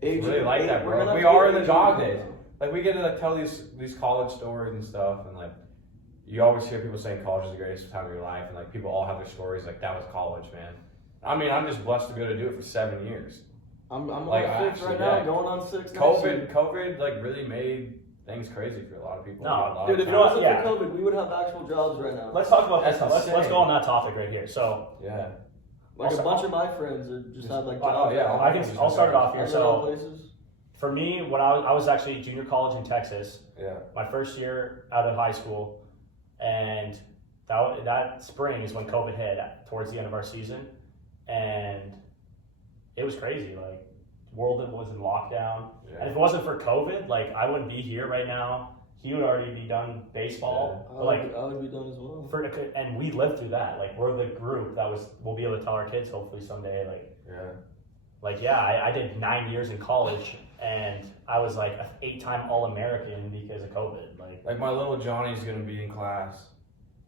really like that, we're bro. gonna We have to are get in the age dog group days. now. Like we get to like tell these college stories and stuff, and like you always hear people saying college is the greatest time of your life, and like people all have their stories. Like that was college, man. I mean, I'm just blessed to be able to do it for 7 years. I'm Like, on 6 actually, right yeah. now, going on 6 next year. COVID like really made things crazy for a lot of people. No, A lot Dude, of if it know times. what? wasn't Yeah. for COVID, we would have actual jobs right now. Let's talk about this. That's Let's insane. go on that topic right here. So Yeah. Like Also- a bunch of my friends are just have like Oh, jobs. yeah, right I now. I'll start it off here. Other So places. for me, when I was actually junior college in Texas, Yeah. my first year out of high school, and that spring is when COVID hit towards the end of our season, and it was crazy. Like, world was in lockdown, and if it wasn't for COVID, like I wouldn't be here right now. He would already be done baseball. I But, would, like, I would be done as well. and we lived through that. Like, we're the group we'll be able to tell our kids hopefully someday. Yeah. I did 9 years in college, and I was like an 8-time All-American because of COVID. Like my little Johnny's gonna be in class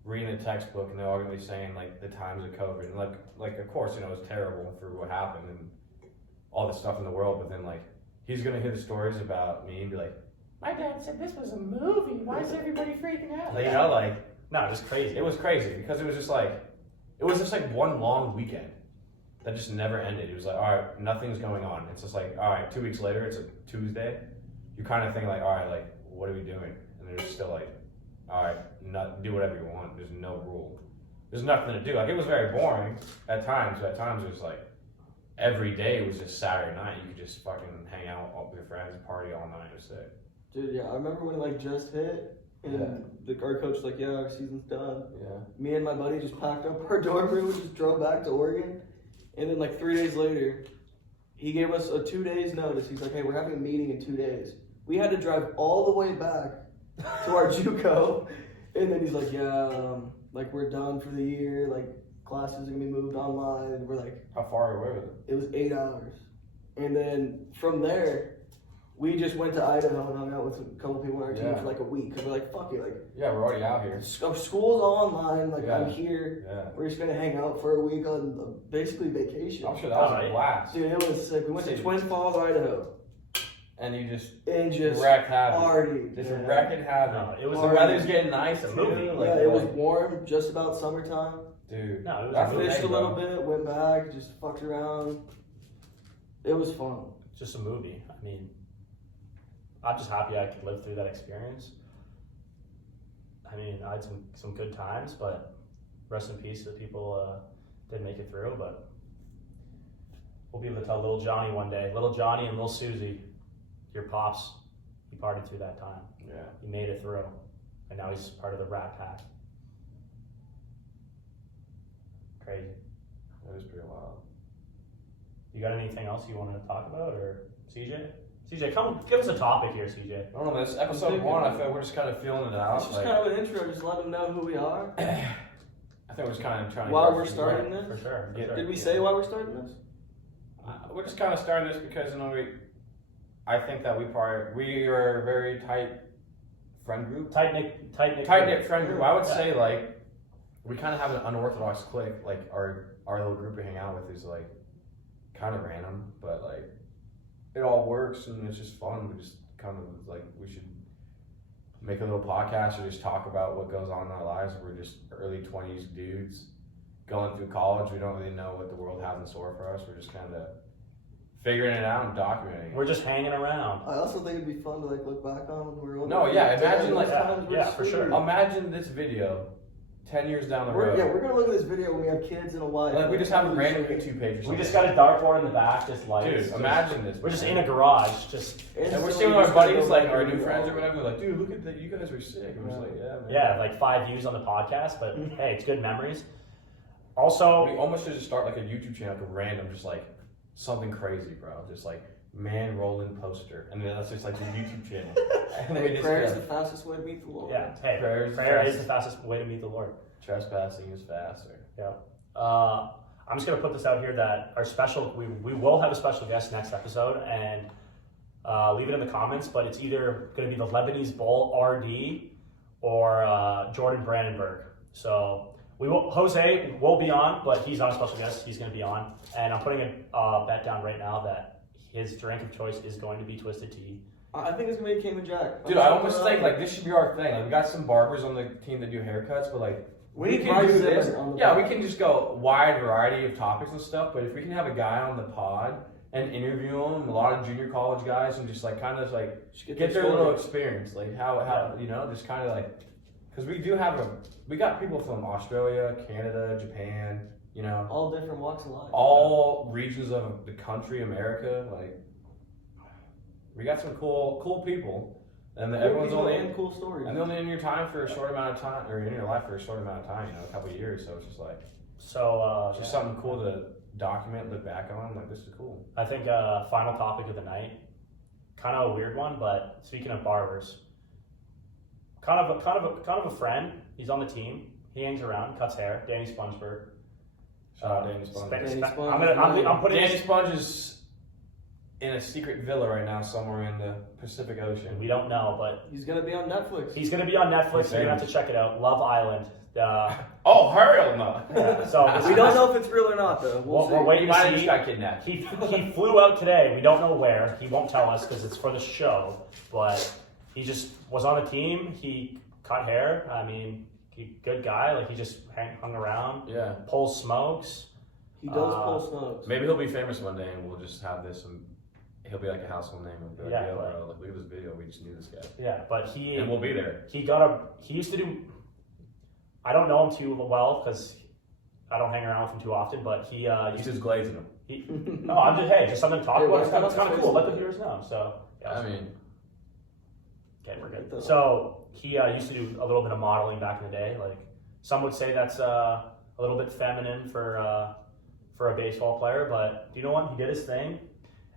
reading a textbook, and they're all gonna be saying like the times of COVID, and like of course it was terrible for what happened and all this stuff in the world, but then like he's gonna hear the stories about me and be like, my dad said this was a movie. Why is everybody freaking out? Like, no, just crazy. it was crazy because it was just like one long weekend. that just never ended. It was like, all right, nothing's going on. It's just like, all right, 2 weeks later, it's a Tuesday. You kind of think like, all right, like, what are we doing? And they're still like, all right, do whatever you want. There's no rule. There's nothing to do. Like, it was very boring at times, but at times it was like, every day was just Saturday night. You could just fucking hang out with your friends, party all night. It was sick. Dude, yeah, I remember when it like just hit, and our coach was like, "Yeah, our season's done." Yeah. Me and my buddy just packed up our dorm room and just drove back to Oregon, and then like 3 days later, he gave us a 2 days notice. He's like, "Hey, we're having a meeting in 2 days." We had to drive all the way back to our JUCO, and then he's like, "Yeah, like we're done for the year. Like classes are gonna be moved online." And we're like, How far away was it? it was 8 hours, and then from there. We just went to Idaho and hung out with a couple people on our team for like a week because we're like, fuck it, like Yeah, we're already out here. school's all online. Like I'm here. Yeah. We're just gonna hang out for a week on basically vacation. I'm sure that was a blast. Dude, it was sick. We went to Twin Falls, Idaho, And you just wrecked havoc. partied. Just wrecking havoc. No, it was the weather's getting nice. a movie. Yeah, it was warm, just about summertime. Dude, No, it was that's a the Fished thing, a little bro. bit, went back, just fucked around. It was fun. just a movie. I mean, I'm just happy I could live through that experience. I mean, I had some good times, but rest in peace to the people didn't make it through. But we'll be able to tell little Johnny one day, little Johnny and little Susie, your pops, he partied through that time. Yeah. He made it through, and now he's part of the Rat Pack. Crazy. That is pretty wild. You got anything else you want to talk about, or CJ? CJ, come give us a topic here, CJ. I don't know, this episode 1, I feel we're just kind of feeling it out. It's just kind of an intro, just let them know who we are. I think we're just kind of trying to While get we're our feet starting wet. this? For sure. Yeah. Did we say why we're starting this? We're just kind of starting this because I think that we are a very tight friend group. Tight knit Friend group. I would say like we kind of have an unorthodox clique. Like our little group we hang out with is like kind of random, but like it all works and it's just fun. We just kind of like we should make a little podcast or just talk about what goes on in our lives. We're just early 20s dudes going through college. We don't really know what the world has in store for us. We're just kind of figuring it out and documenting it. We're just hanging around. I also think it'd be fun to like look back on when we're older. No, yeah, imagine like for sure. Imagine this video 10 years down the road. We're gonna look at this video when we have kids and a wife. Like we just have a random YouTube page or something. We just got a dartboard in the back, just lights. Dude, imagine this. We're just in a garage, just And we're seeing our buddies, like our new friends or whatever, like, dude, look at that, you guys are sick. And we're just like, yeah, man. yeah, like 5 views on the podcast, but hey, it's good memories. Also, We almost should just start like a YouTube channel, like a random, just like something crazy, bro. Just like man rolling poster, and then that's just like the YouTube channel. And then we just Prayer is the fastest way to meet the Lord. yeah, hey, Prayer prayer is is the fastest way to meet the Lord. trespassing is faster. Yeah. I'm just gonna put this out here that our special, we will have a special guest next episode, and leave it in the comments. But it's either gonna be the Lebanese Bull RD or Jordan Brandenburg. So Jose will be on, but he's not a special guest. He's gonna be on, and I'm putting a bet down right now that his drink of choice is going to be twisted tea. I think it's gonna be Cayman Jack. Dude, I almost think like this should be our thing. Like we got some barbers on the team that do haircuts, but like we can do this. Yeah, we can just go wide variety of topics and stuff. But if we can have a guy on the pod and interview him, a lot of junior college guys, and just like kind of like get their little experience, like how you know, just kind of like because we got people from Australia, Canada, Japan, you know, all different walks of life, all regions of the country, America, like. We got some cool people, and everyone's only cool stories. and they're only in your time for a short amount of time, or in your life for a short amount of time, you know, a couple of years. So it's just like it's just something cool to document, look back on. Like this is cool. I think final topic of the night, kind of a weird one, but speaking of barbers, kind of a friend. He's on the team. He hangs around, cuts hair. Danny Spongeberg. Shout out Danny Sponge. I'm putting Danny Sponge is in a secret villa right now somewhere in the Pacific Ocean. We don't know, but he's gonna be on Netflix. he's going to be on Netflix. You're going to have to check it out. Love Island. Oh, hell no! Yeah, so We don't know if it's real or not, though. We're waiting He might have to just see. got kidnapped. He flew out today. We don't know where. He won't tell us because it's for the show. But he just was on the team. He cut hair. I mean, good guy. Like he just hung around. Yeah. Pulls smokes. He does post notes. Maybe he'll be famous one day, and we'll just have this, and he'll be like a household name. We'll be like, Yeah, yo, but- bro, like, look at this video. We just knew this guy, Yeah, but he and we'll be there. he used to do. I don't know him too well because I don't hang around with him too often. But he He's just glazing them. no, I'm just something to talk Hey, about. why It's not kind of cool. Let the Facebook? viewers know. So yeah. I mean, Okay, we're Right good. there. So he used to do a little bit of modeling back in the day. Like some would say that's a little bit feminine for a baseball player, but do you know what? He did his thing,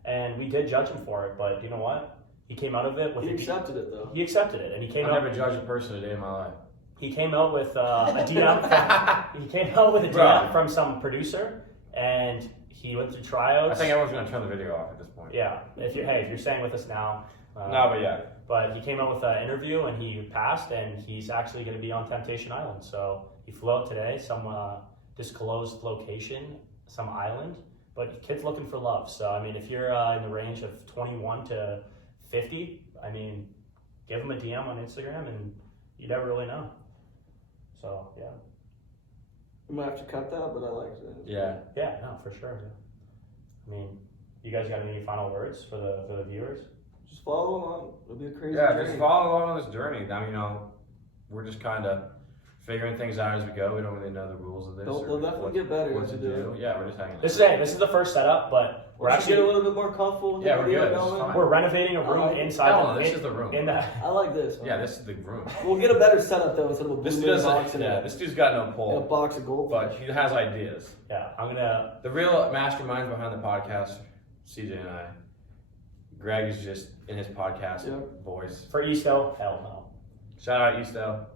and we did judge him for it. But do you know what? He came out of it with He accepted it though. He accepted it, and he came I've out. never judged a person a day in my life. He came out with a DM. He came out with a Bro. DM from some producer, and he went through tryouts. I think everyone's gonna turn the video off at this point. Yeah. If you're staying with us now. No, but yeah. But he came out with an interview and he passed, and he's actually going to be on Temptation Island. So he flew out today, some disclosed location, some island. But kid's looking for love. So I mean, if you're in the range of 21 to 50, I mean, give him a DM on Instagram, and you never really know. So yeah. We might have to cut that, but I liked it. Yeah. Yeah, no, for sure. I mean, you guys got any final words for the viewers? Just follow along. It'll be a crazy Yeah, journey. just follow along on this journey. I mean, we're just kind of figuring things out as we go. We don't really know the rules of this. They'll or definitely what- get better What as to we do do? it. Yeah, we're just hanging out. This is the first setup, but we're We should actually get a little bit more comfortable. Yeah, get we're the video good. It's going. fine. we're renovating a room Alright. inside. No, the, this is the room. in the I like this. Yeah, this is the room. We'll get a better setup though instead of a This blue dude doesn't. box and Yeah, a, this dude's got no and a pull, box of gold. but he has ideas. yeah. I'm gonna The real masterminds behind the podcast, CJ and I. Greg is just in his podcast Yep. voice. for Easto. Hell no. Shout out Easto.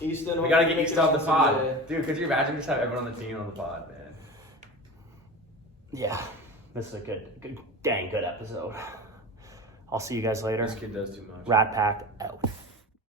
Easton, We gotta get hopefully Easto on the make it pod, someday. dude. Could you imagine just have everyone on the team on the pod, man? Yeah, this is a dang good episode. I'll see you guys later. This kid does too much. Rat Pack out.